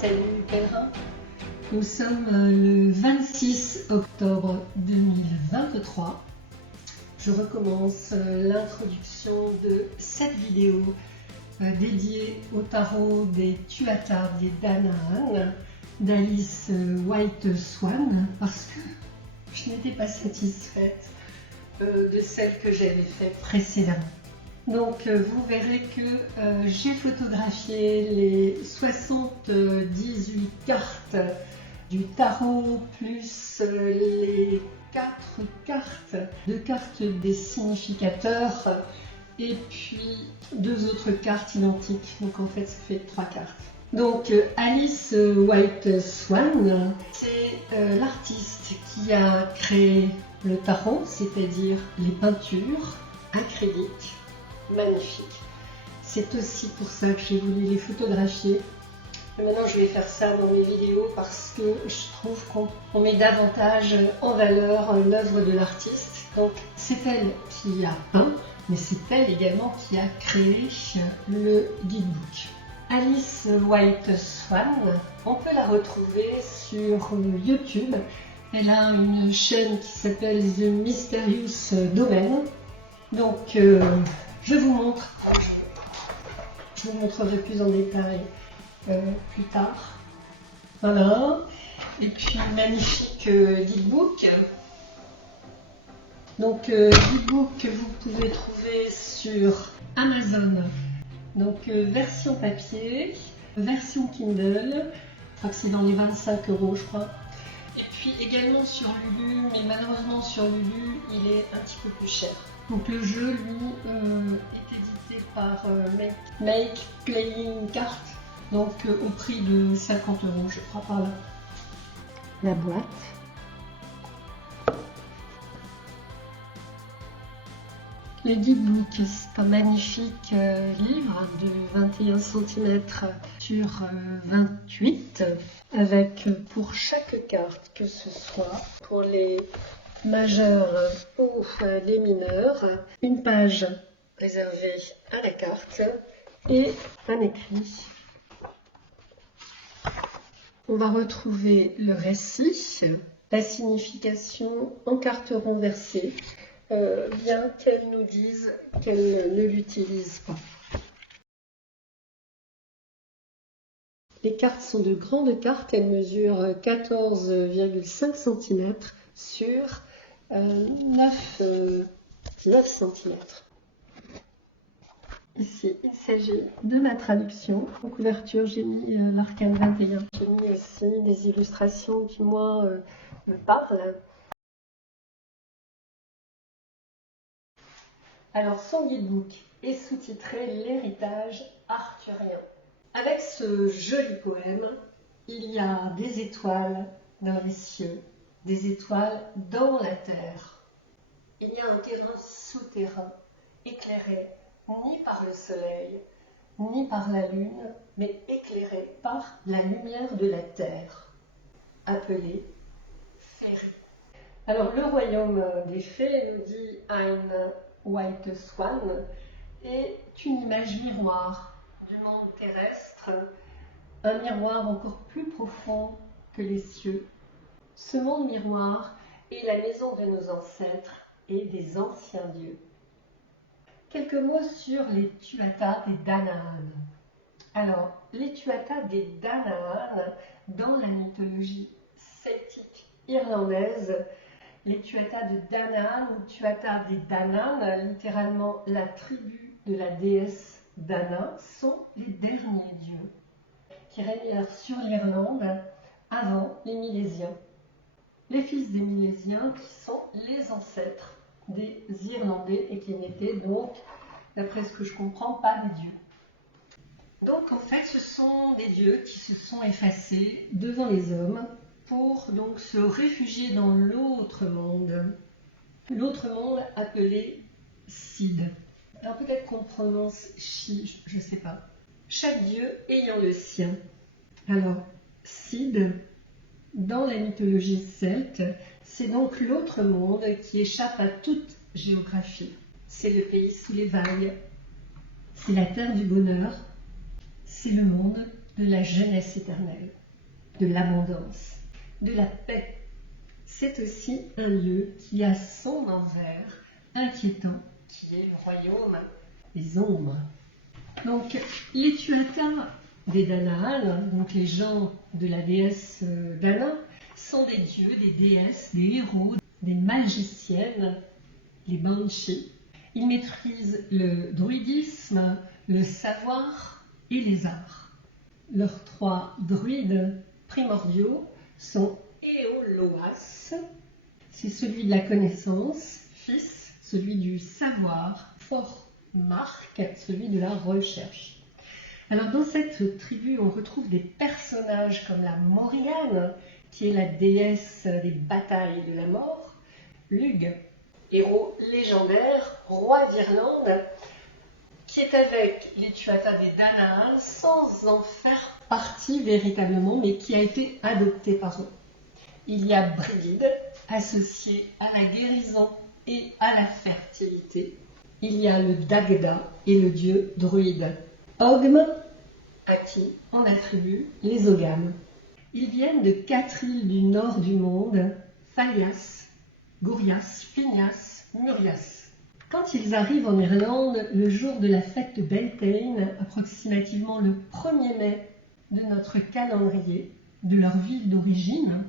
Salut pèlerin. Nous sommes le 26 octobre 2023. Je recommence l'introduction de cette vidéo dédiée au tarot des Tuatha Dé Danann d'Alice White Swan parce que je n'étais pas satisfaite de celle que j'avais faite précédemment. Donc vous verrez que j'ai photographié les 78 cartes du tarot plus les 4 cartes, 2 cartes des significateurs et puis 2 autres cartes identiques. Donc en fait ça fait 3 cartes. Donc Alice White Swan, c'est l'artiste qui a créé le tarot, c'est-à-dire les peintures acryliques. Magnifique. C'est aussi pour ça que j'ai voulu les photographier. Et maintenant, je vais faire ça dans mes vidéos parce que je trouve qu'on met davantage en valeur l'œuvre de l'artiste. Donc, c'est elle qui a peint, mais c'est elle également qui a créé le guidebook. Alice White Swan, on peut la retrouver sur YouTube. Elle a une chaîne qui s'appelle The Mysterious Domain. Donc, je vous montrerai plus en détail plus tard. Voilà. Et puis, magnifique guidebook. Donc, guidebook que vous pouvez trouver sur Amazon. Donc, version papier, version Kindle. Je crois que c'est dans les 25 €, je crois. Et puis également sur Lulu, mais malheureusement sur Lulu, il est un petit peu plus cher. Donc le jeu, lui, est édité par Make Playing Card, donc au prix de 50 €, je crois, par là. La boîte. Le guidebook, c'est un magnifique livre de 21 cm sur 28, avec pour chaque carte, que ce soit pour les majeurs ou les mineurs, une page réservée à la carte et un écrit. On va retrouver le récit, la signification en carte renversée, bien qu'elle nous dise qu'elle ne l'utilise pas. Les cartes sont de grandes cartes, elles mesurent 14,5 cm sur 9 cm. Ici, il s'agit de ma traduction. En couverture, j'ai mis l'arcane 21. J'ai mis aussi des illustrations qui, moi, me parlent. Alors, son guidebook est sous-titré « L'héritage arthurien ». Avec ce joli poème, il y a des étoiles dans les cieux, des étoiles dans la terre. Il y a un terrain souterrain, éclairé ni par le soleil, ni par la lune, mais éclairé par la lumière de la terre, appelé Féerie. Alors, le royaume des fées, nous dit Ein White Swan, est une image miroir du monde terrestre, un miroir encore plus profond que les cieux. Ce monde miroir est la maison de nos ancêtres et des anciens dieux. Quelques mots sur les Tuatha Dé Danann. Alors, les Tuatha Dé Danann, dans la mythologie celtique irlandaise, les Tuatha Dé Danann ou Tuatha Dé Danann, littéralement la tribu de la déesse Dana, sont les derniers dieux qui régnèrent sur l'Irlande avant les Milésiens. Les fils des Milésiens qui sont les ancêtres des Irlandais et qui n'étaient donc, d'après ce que je comprends, pas des dieux. Donc en fait, ce sont des dieux qui se sont effacés devant les hommes pour donc se réfugier dans l'autre monde appelé Sid. Alors peut-être qu'on prononce Chi, je ne sais pas. Chaque dieu ayant le sien. Alors Sid, dans la mythologie celte, c'est donc l'autre monde qui échappe à toute géographie. C'est le pays sous les vagues, c'est la terre du bonheur, c'est le monde de la jeunesse éternelle, de l'abondance, de la paix. C'est aussi un lieu qui a son envers inquiétant, qui est le royaume des ombres. Donc, les Tuatha des Danaan, donc les gens de la déesse Dana, sont des dieux, des déesses, des héros, des magiciennes, les Banshees. Ils maîtrisent le druidisme, le savoir et les arts. Leurs 3 druides primordiaux sont Éoloas, c'est celui de la connaissance, fils, celui du savoir, fort, Marc, celui de la recherche. Alors dans cette tribu, on retrouve des personnages comme la Morrigan, qui est la déesse des batailles de la mort, Lugh, héros légendaire, roi d'Irlande, qui est avec les Tuatha des Danaan sans en faire partie véritablement, mais qui a été adopté par eux. Il y a Brigid, associé à la guérison et à la fertilité. Il y a le Dagda et le dieu druide. Ogm, à qui on attribue les Ogham. Ils viennent de 4 îles du nord du monde, Phalias, Gurias, Phineas, Murias. Quand ils arrivent en Irlande, le jour de la fête de Beltane, approximativement le 1er mai de notre calendrier, de leur ville d'origine,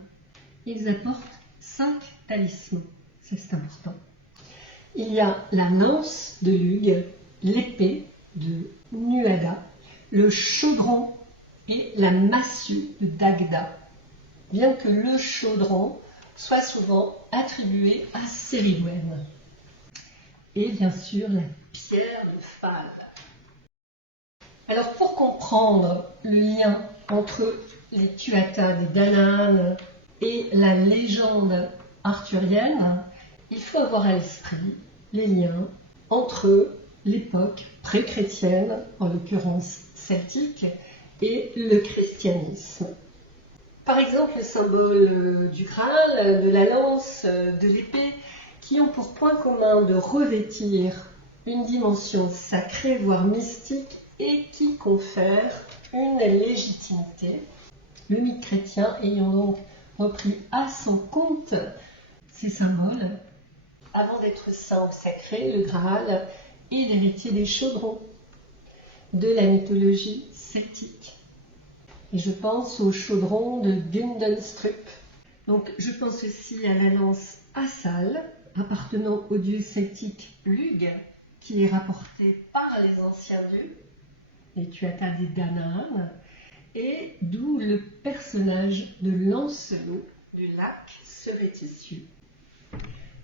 ils apportent 5 talismans. C'est important. Il y a la lance de Lugh, l'épée de Nuada, le chaudron et la massue de Dagda, bien que le chaudron soit souvent attribué à Cérigwen. Et bien sûr la pierre de Phal. Alors pour comprendre le lien entre les Tuatha des Danaan et la légende arthurienne, il faut avoir à l'esprit les liens entre l'époque pré-chrétienne, en l'occurrence celtique, et le christianisme. Par exemple, le symbole du Graal, de la lance, de l'épée, qui ont pour point commun de revêtir une dimension sacrée, voire mystique, et qui confèrent une légitimité. Le mythe chrétien ayant donc repris à son compte ces symboles, avant d'être saint ou sacré, le Graal est l'héritier des chaudrons de la mythologie celtique. Et je pense au chaudron de Gundenstrup. Donc je pense aussi à la lance Assal, appartenant au dieu celtique Lugh, qui est rapporté par les anciens dieux, les Tuatha des Danaan, et d'où le personnage de Lancelot du lac serait issu,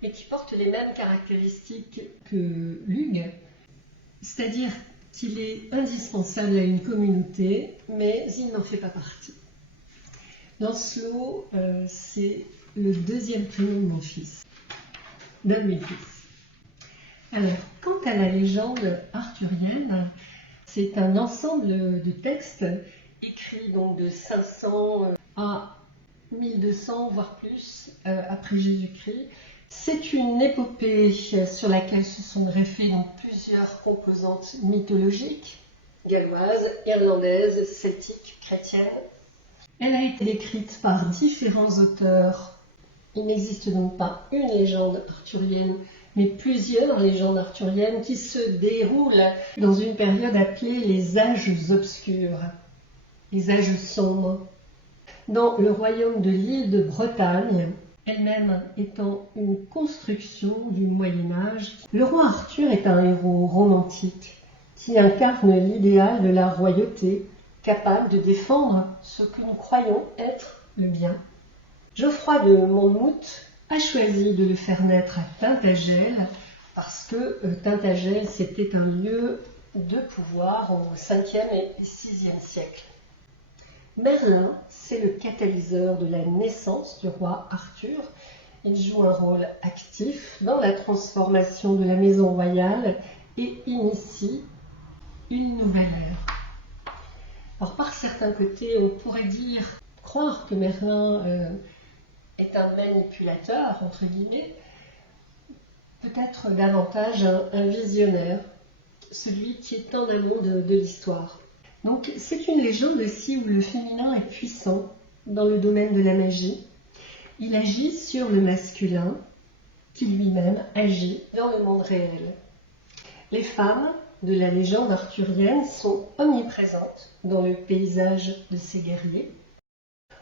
et qui porte les mêmes caractéristiques que Lugh, c'est-à-dire qu'il est indispensable à une communauté, mais il n'en fait pas partie. Lancelot, c'est le 2e prénom de mon fils, d'un de mes fils. Alors, quant à la légende arthurienne, c'est un ensemble de textes écrits donc de 500 à 1200, voire plus, après Jésus-Christ. C'est une épopée sur laquelle se sont greffées donc plusieurs composantes mythologiques, galloises, irlandaises, celtiques, chrétiennes. Elle a été écrite par différents auteurs. Il n'existe donc pas une légende arthurienne, mais plusieurs légendes arthuriennes qui se déroulent dans une période appelée les âges obscurs, les âges sombres. Dans le royaume de l'île de Bretagne, elle-même étant une construction du Moyen-Âge, le roi Arthur est un héros romantique qui incarne l'idéal de la royauté, capable de défendre ce que nous croyons être le bien. Geoffroy de Monmouth a choisi de le faire naître à Tintagel parce que Tintagel, c'était un lieu de pouvoir au 5e et 6e siècle. Merlin, c'est le catalyseur de la naissance du roi Arthur. Il joue un rôle actif dans la transformation de la maison royale et initie une nouvelle ère. Alors par certains côtés, on pourrait croire que Merlin est un manipulateur, entre guillemets, peut-être davantage un visionnaire, celui qui est en amont de l'histoire. Donc c'est une légende aussi où le féminin est puissant dans le domaine de la magie. Il agit sur le masculin qui lui-même agit dans le monde réel. Les femmes de la légende arthurienne sont omniprésentes dans le paysage de ces guerriers.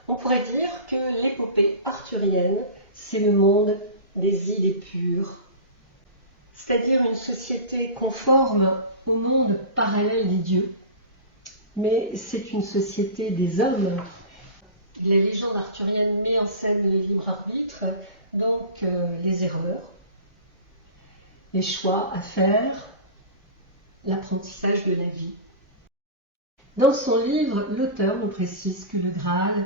On pourrait dire que l'épopée arthurienne, c'est le monde des idées pures, c'est-à-dire une société conforme au monde parallèle des dieux, mais c'est une société des hommes. La légende arthurienne met en scène le libre arbitre, donc les erreurs, les choix à faire, l'apprentissage de la vie. Dans son livre, l'auteur nous précise que le Graal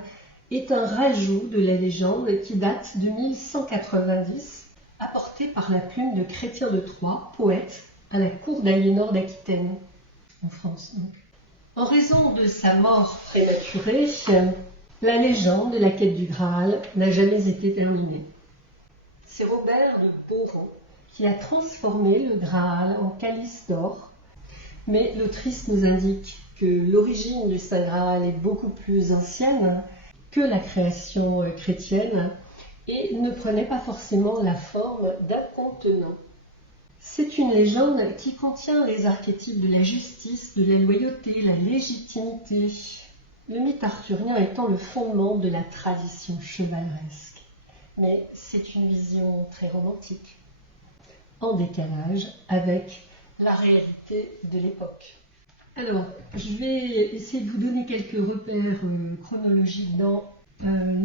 est un rajout de la légende qui date de 1190, apporté par la plume de Chrétien de Troyes, poète à la cour d'Aliénor d'Aquitaine, en France donc. En raison de sa mort prématurée, la légende de la quête du Graal n'a jamais été terminée. C'est Robert de Boron qui a transformé le Graal en calice d'or, mais l'autrice nous indique que l'origine du Saint Graal est beaucoup plus ancienne que la création chrétienne et ne prenait pas forcément la forme d'un contenant. C'est une légende qui contient les archétypes de la justice, de la loyauté, la légitimité, le mythe arthurien étant le fondement de la tradition chevaleresque. Mais c'est une vision très romantique, en décalage avec la réalité de l'époque. Alors, je vais essayer de vous donner quelques repères chronologiques dans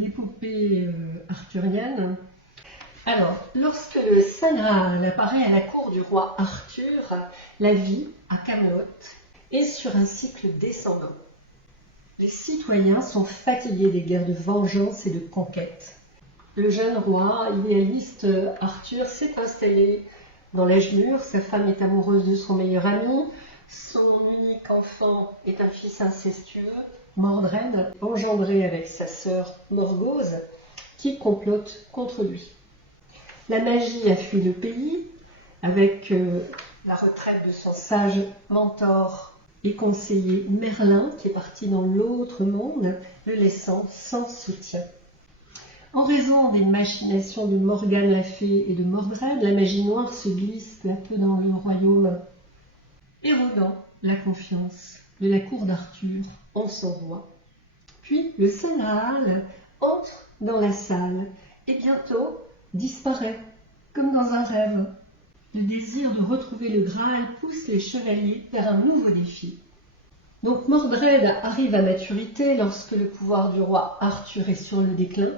l'épopée arthurienne. Alors, lorsque le Saint Graal apparaît à la cour du roi Arthur, la vie à Camelot est sur un cycle descendant. Les citoyens sont fatigués des guerres de vengeance et de conquête. Le jeune roi, idéaliste Arthur, s'est installé dans l'âge mûr, sa femme est amoureuse de son meilleur ami, son unique enfant est un fils incestueux, Mordred, engendré avec sa sœur Morgause, qui complote contre lui. La magie a fui le pays, avec la retraite de son sage mentor et conseiller Merlin, qui est parti dans l'autre monde, le laissant sans soutien. En raison des machinations de Morgane la Fée et de Mordred, la magie noire se glisse peu à peu dans le royaume, érodant la confiance de la cour d'Arthur en son roi. Puis le Saint Graal entre dans la salle et bientôt disparaît, comme dans un rêve. Le désir de retrouver le Graal pousse les chevaliers vers un nouveau défi. Donc Mordred arrive à maturité lorsque le pouvoir du roi Arthur est sur le déclin.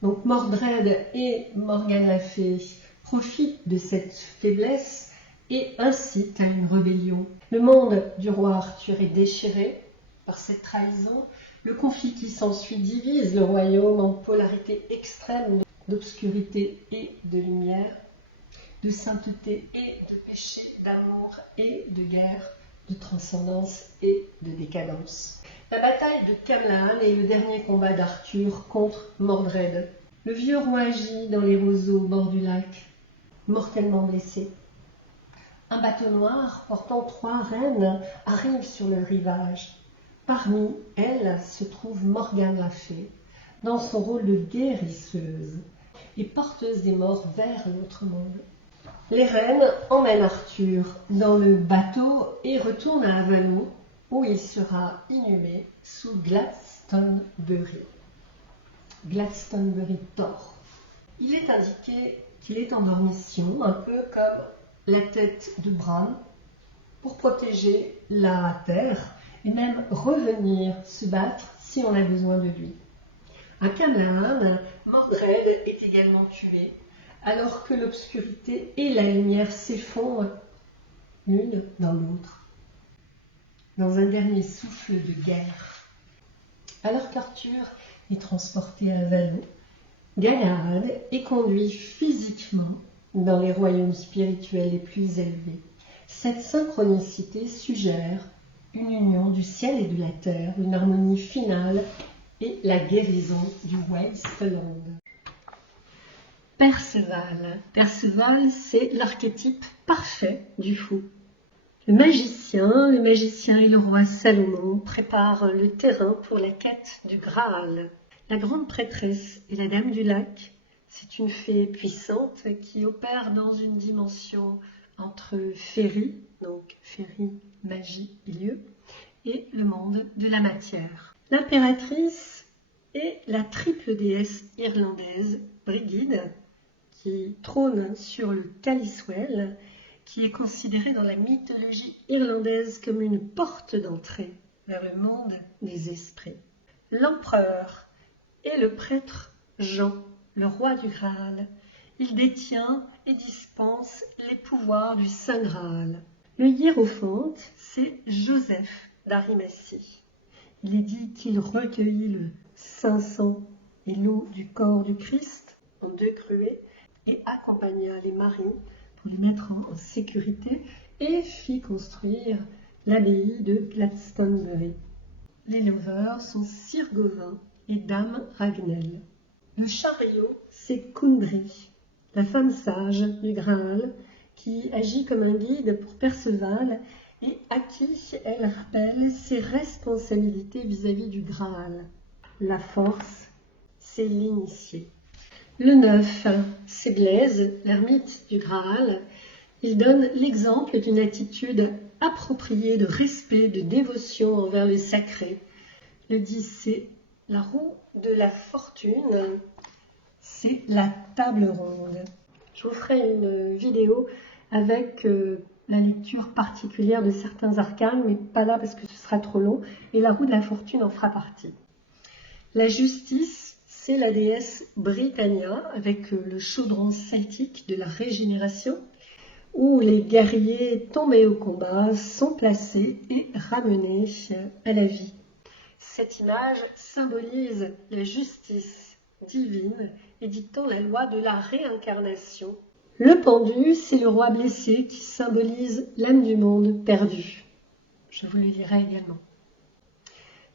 Donc Mordred et Morgane la Fée profitent de cette faiblesse et incitent à une rébellion. Le monde du roi Arthur est déchiré par cette trahison. Le conflit qui s'ensuit divise le royaume en polarités extrêmes d'obscurité et de lumière, de sainteté et de péché, d'amour et de guerre, de transcendance et de décadence. La bataille de Camlann est le dernier combat d'Arthur contre Mordred. Le vieux roi gît dans les roseaux au bord du lac, mortellement blessé. Un bateau noir portant 3 reines arrive sur le rivage. Parmi elles se trouve Morgane la Fée, dans son rôle de guérisseuse et porteuse des morts vers l'autre monde. Les reines emmènent Arthur dans le bateau et retournent à Avallon, où il sera inhumé sous Glastonbury. Glastonbury Tor. Il est indiqué qu'il est en dormition, un peu comme la tête de Bran, pour protéger la terre et même revenir se battre si on a besoin de lui. À Camlann, Mordred est également tué, alors que l'obscurité et la lumière s'effondrent l'une dans l'autre, dans un dernier souffle de guerre. Alors qu'Arthur est transporté à Avallon, Galahad est conduit physiquement dans les royaumes spirituels les plus élevés. Cette synchronicité suggère une union du ciel et de la terre, une harmonie finale et la guérison du Wasteland. Perceval. Perceval, c'est l'archétype parfait du fou. Le magicien et le roi Salomon préparent le terrain pour la quête du Graal. La grande prêtresse et la dame du lac, c'est une fée puissante qui opère dans une dimension entre féerie, donc féerie, magie et lieu, et le monde de la matière. L'impératrice est la triple déesse irlandaise Brigid, qui trône sur le Caliswell, qui est considérée dans la mythologie irlandaise comme une porte d'entrée vers le monde des esprits. L'empereur est le prêtre Jean, le roi du Graal. Il détient et dispense les pouvoirs du Saint Graal. Le hiérophante, c'est Joseph d'Arimathie. Il est dit qu'il recueillit le saint sang et l'eau du corps du Christ en 2 cruets et accompagna les marins pour les mettre en sécurité et fit construire l'abbaye de Glastonbury. Les lovers sont Sir Gawain et Dame Ragnell. Le chariot, c'est Kundry, la femme sage du Graal, qui agit comme un guide pour Perceval et à qui elle rappelle ses responsabilités vis-à-vis du Graal. La force, c'est l'initié. Le 9, c'est Blaise, l'ermite du Graal. Il donne l'exemple d'une attitude appropriée de respect, de dévotion envers le sacré. Le 10, c'est la roue de la fortune, c'est la table ronde. Je vous ferai une vidéo avec la lecture particulière de certains arcanes, mais pas là parce que ce sera trop long, et la roue de la fortune en fera partie. La justice, c'est la déesse Britannia, avec le chaudron celtique de la régénération, où les guerriers tombés au combat sont placés et ramenés à la vie. Cette image symbolise la justice divine et dictant la loi de la réincarnation. Le pendu, c'est le roi blessé qui symbolise l'âme du monde perdue. Je vous le dirai également.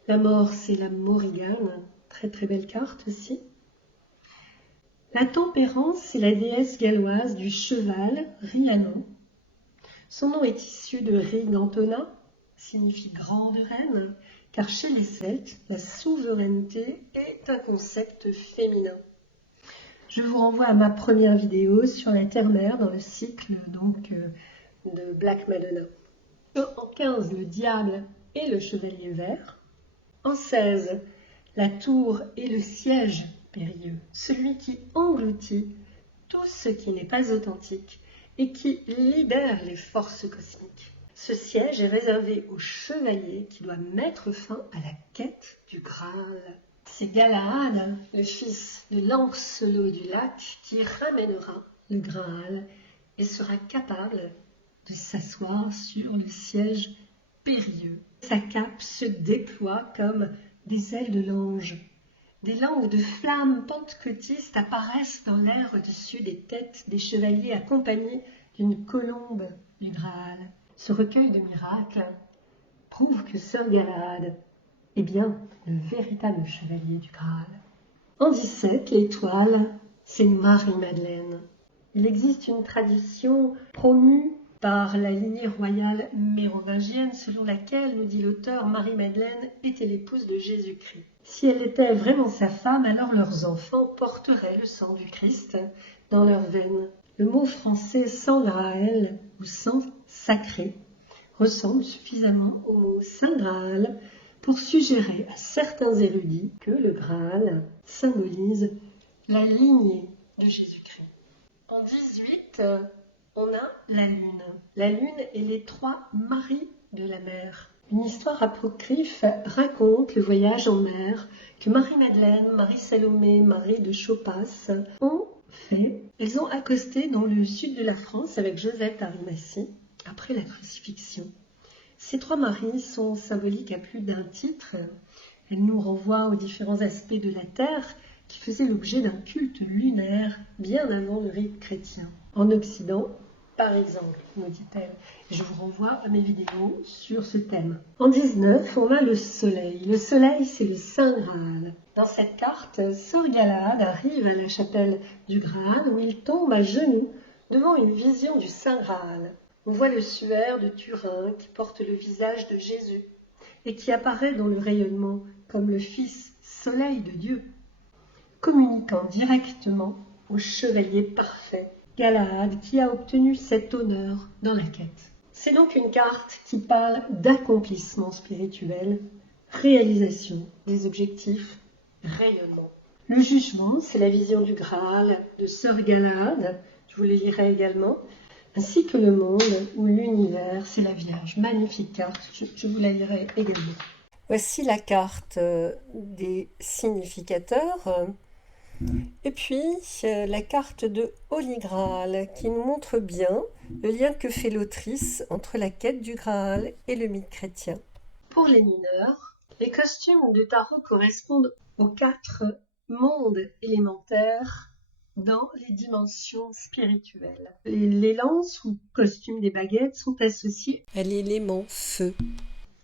La mort, c'est la Morrigan, très très belle carte aussi. La tempérance, c'est la déesse galloise du cheval, Rhiannon. Son nom est issu de Rigantona, signifie grande reine, car chez les Celtes, la souveraineté est un concept féminin. Je vous renvoie à ma première vidéo sur la Terre-Mère dans le cycle de Black Madonna. En 15, le diable et le chevalier vert. En 16, la tour et le siège périlleux, celui qui engloutit tout ce qui n'est pas authentique et qui libère les forces cosmiques. Ce siège est réservé au chevalier qui doit mettre fin à la quête du Graal. C'est Galahad, le fils de Lancelot du Lac, qui ramènera le Graal et sera capable de s'asseoir sur le siège périlleux. Sa cape se déploie comme des ailes de l'ange. Des langues de flammes pentecôtistes apparaissent dans l'air au-dessus des têtes des chevaliers accompagnés d'une colombe du Graal. Ce recueil de miracles prouve que Sir Galahad est bien le véritable chevalier du Graal. En 17, l'étoile, c'est Marie-Madeleine. Il existe une tradition promue par la lignée royale mérovingienne selon laquelle, nous dit l'auteur, Marie-Madeleine était l'épouse de Jésus-Christ. Si elle était vraiment sa femme, alors leurs enfants porteraient le sang du Christ dans leurs veines. Le mot français sang Graal ou sang sacré ressemble suffisamment au mot Saint Graal pour suggérer à certains érudits que le Graal symbolise la lignée de Jésus-Christ. En 18, on a la Lune. La Lune et les 3 maris de la mer. Une histoire apocryphe raconte le voyage en mer que Marie-Madeleine, Marie-Salomé, Marie de Chaupas ont fait. Elles ont accosté dans le sud de la France avec Joseph d'Arimathie après la crucifixion. Ces 3 maris sont symboliques à plus d'un titre. Elles nous renvoient aux différents aspects de la Terre qui faisaient l'objet d'un culte lunaire bien avant le rite chrétien. En Occident, par exemple, nous dit-elle. Je vous renvoie à mes vidéos sur ce thème. En 19, on a le soleil. Le soleil, c'est le Saint Graal. Dans cette carte, Sir Galahad arrive à la chapelle du Graal où il tombe à genoux devant une vision du Saint Graal. On voit le suaire de Turin qui porte le visage de Jésus et qui apparaît dans le rayonnement comme le Fils Soleil de Dieu, communiquant directement au chevalier parfait, Galahad, qui a obtenu cet honneur dans la quête. C'est donc une carte qui parle d'accomplissement spirituel, réalisation des objectifs, rayonnement. Le jugement, c'est la vision du Graal de Sir Galahad, je vous le lirai également, ainsi que le monde ou l'univers, c'est la Vierge. Magnifique carte, je vous la lirai également. Voici la carte des significateurs. Et puis, la carte de Holy Graal qui nous montre bien le lien que fait l'autrice entre la quête du Graal et le mythe chrétien. Pour les mineurs, les costumes de tarot correspondent aux 4 mondes élémentaires dans les dimensions spirituelles. Les lances ou costumes des baguettes sont associés à l'élément feu.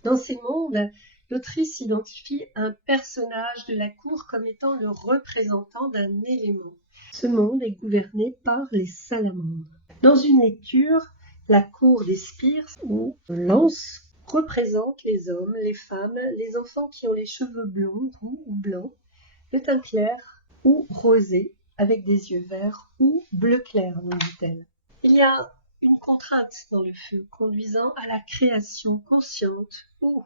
Dans ces mondes, l'autrice identifie un personnage de la cour comme étant le représentant d'un élément. Ce monde est gouverné par les salamandres. Dans une lecture, la cour des spires ou lances représente les hommes, les femmes, les enfants qui ont les cheveux blonds, roux ou blancs, le teint clair ou rosé avec des yeux verts ou bleu clair, nous dit-elle. Il y a une contrainte dans le feu conduisant à la création consciente ou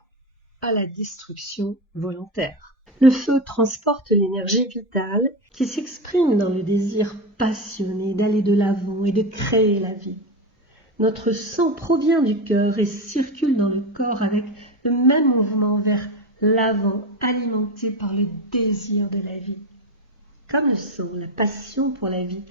à la destruction volontaire. Le feu transporte l'énergie vitale qui s'exprime dans le désir passionné d'aller de l'avant et de créer la vie. Notre sang provient du cœur et circule dans le corps avec le même mouvement vers l'avant, alimenté par le désir de la vie. Comme le sang, la passion pour la vie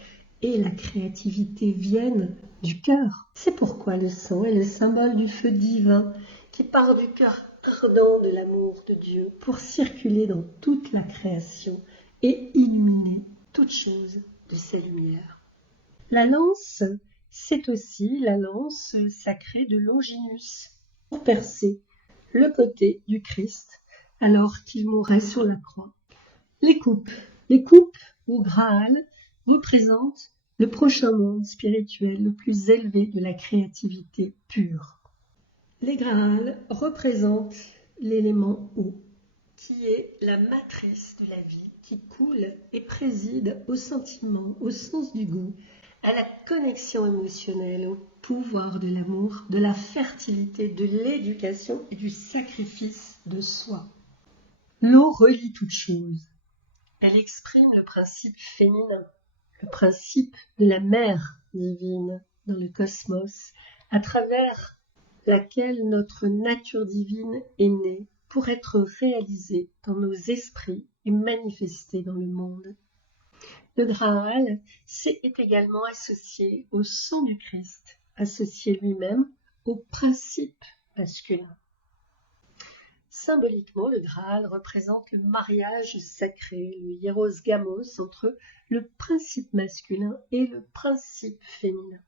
et la créativité viennent du cœur. C'est pourquoi le sang est le symbole du feu divin qui part du cœur ardent de l'amour de Dieu pour circuler dans toute la création et illuminer toute chose de sa lumière. La lance, c'est aussi la lance sacrée de Longinus pour percer le côté du Christ alors qu'il mourait sur la croix. Les coupes ou Graal représentent le prochain monde spirituel le plus élevé de la créativité pure. Les Graals représentent l'élément eau, qui est la matrice de la vie, qui coule et préside au sentiment, au sens du goût, à la connexion émotionnelle, au pouvoir de l'amour, de la fertilité, de l'éducation et du sacrifice de soi. L'eau relie toute chose. Elle exprime le principe féminin, le principe de la mère divine dans le cosmos, à travers laquelle notre nature divine est née pour être réalisée dans nos esprits et manifestée dans le monde. Le Graal est également associé au sang du Christ, associé lui-même au principe masculin. Symboliquement, le Graal représente le mariage sacré, le hieros gamos, entre le principe masculin et le principe féminin.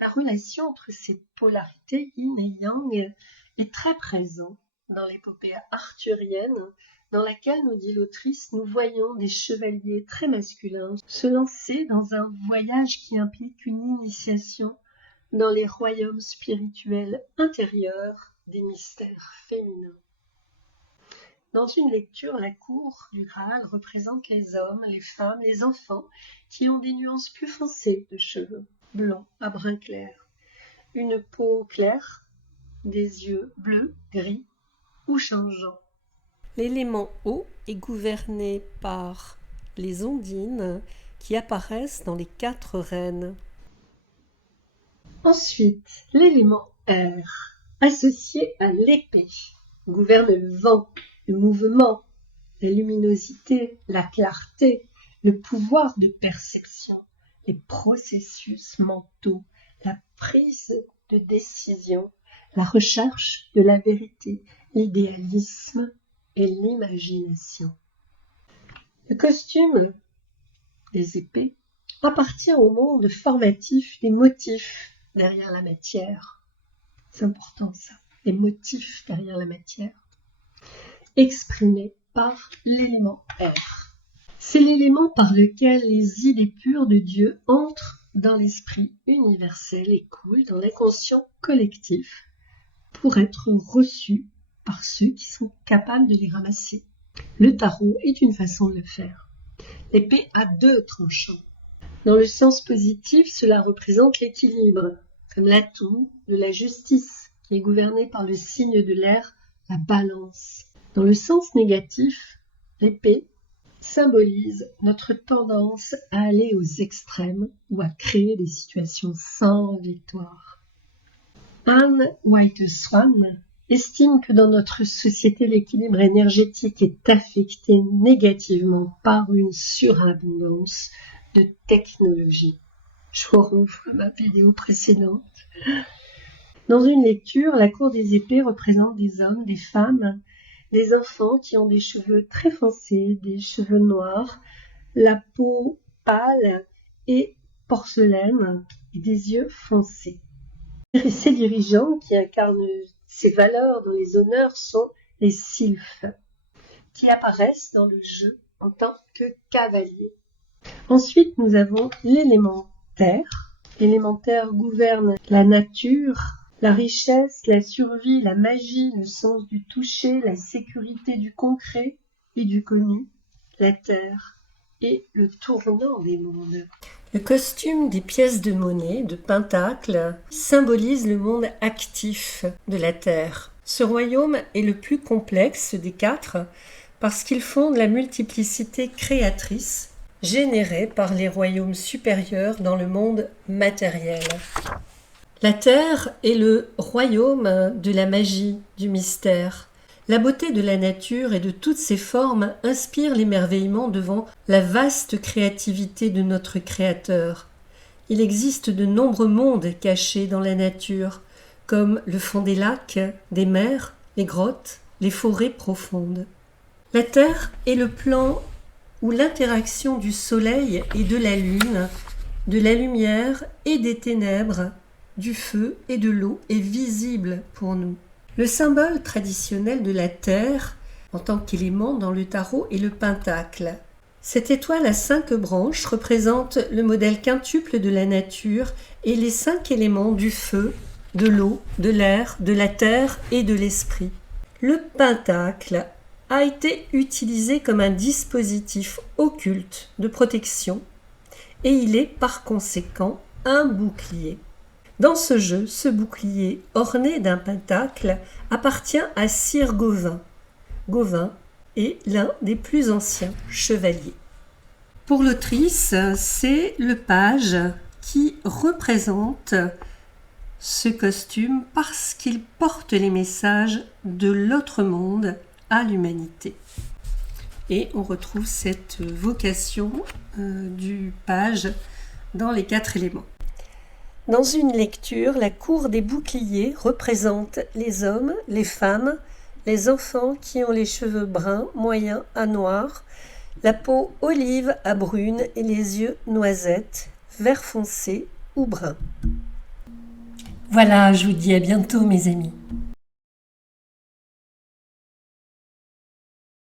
La relation entre ces polarités, yin et yang, est très présente dans l'épopée arthurienne, dans laquelle, nous dit l'autrice, nous voyons des chevaliers très masculins se lancer dans un voyage qui implique une initiation dans les royaumes spirituels intérieurs des mystères féminins. Dans une lecture, la cour du Graal représente les hommes, les femmes, les enfants qui ont des nuances plus foncées de cheveux, blancs à brun clair, une peau claire, des yeux bleus, gris ou changeants. L'élément eau est gouverné par les ondines qui apparaissent dans les 4 reines. Ensuite, l'élément air, associé à l'épée, gouverne le vent, le mouvement, la luminosité, la clarté, le pouvoir de perception, les processus mentaux, la prise de décision, la recherche de la vérité, l'idéalisme et l'imagination. Le costume des épées appartient au monde formatif des motifs derrière la matière. C'est important ça, les motifs derrière la matière, exprimés par l'élément air. C'est l'élément par lequel les idées pures de Dieu entrent dans l'esprit universel et coule dans l'inconscient collectif pour être reçus par ceux qui sont capables de les ramasser. Le tarot est une façon de le faire. L'épée a 2 tranchants. Dans le sens positif, cela représente l'équilibre, comme l'atout de la justice, qui est gouverné par le signe de l'air, la balance. Dans le sens négatif, l'épée symbolise notre tendance à aller aux extrêmes ou à créer des situations sans victoire. Anne White-Swan estime que dans notre société, l'équilibre énergétique est affecté négativement par une surabondance de technologie. Je vous renvoie à ma vidéo précédente. Dans une lecture, la cour des épées représente des hommes, des femmes, des enfants qui ont des cheveux très foncés, des cheveux noirs, la peau pâle et porcelaine et des yeux foncés. Et ces dirigeants qui incarnent ces valeurs dans les honneurs sont les sylphes, qui apparaissent dans le jeu en tant que cavaliers. Ensuite, nous avons l'élément terre. L'élément terre gouverne la nature, la richesse, la survie, la magie, le sens du toucher, la sécurité du concret et du connu, la terre et le tournant des mondes. Le costume des pièces de monnaie, de Pentacle, symbolise le monde actif de la Terre. Ce royaume est le plus complexe des 4 parce qu'il fonde la multiplicité créatrice générée par les royaumes supérieurs dans le monde matériel. La Terre est le royaume de la magie, du mystère. La beauté de la nature et de toutes ses formes inspire l'émerveillement devant la vaste créativité de notre Créateur. Il existe de nombreux mondes cachés dans la nature, comme le fond des lacs, des mers, les grottes, les forêts profondes. La Terre est le plan où l'interaction du soleil et de la lune, de la lumière et des ténèbres, du feu et de l'eau est visible pour nous. Le symbole traditionnel de la Terre, en tant qu'élément dans le tarot, est le pentacle. Cette étoile à 5 branches représente le modèle quintuple de la nature et les 5 éléments du feu, de l'eau, de l'air, de la terre et de l'esprit. Le pentacle a été utilisé comme un dispositif occulte de protection et il est par conséquent un bouclier. Dans ce jeu, ce bouclier orné d'un pentacle appartient à Sir Gawain. Gawain est l'un des plus anciens chevaliers. Pour l'autrice, c'est le page qui représente ce costume parce qu'il porte les messages de l'autre monde à l'humanité. Et on retrouve cette vocation du page dans les 4 éléments. Dans une lecture, la cour des boucliers représente les hommes, les femmes, les enfants qui ont les cheveux bruns moyens à noirs, la peau olive à brune et les yeux noisettes, vert foncé ou brun. Voilà, je vous dis à bientôt mes amis.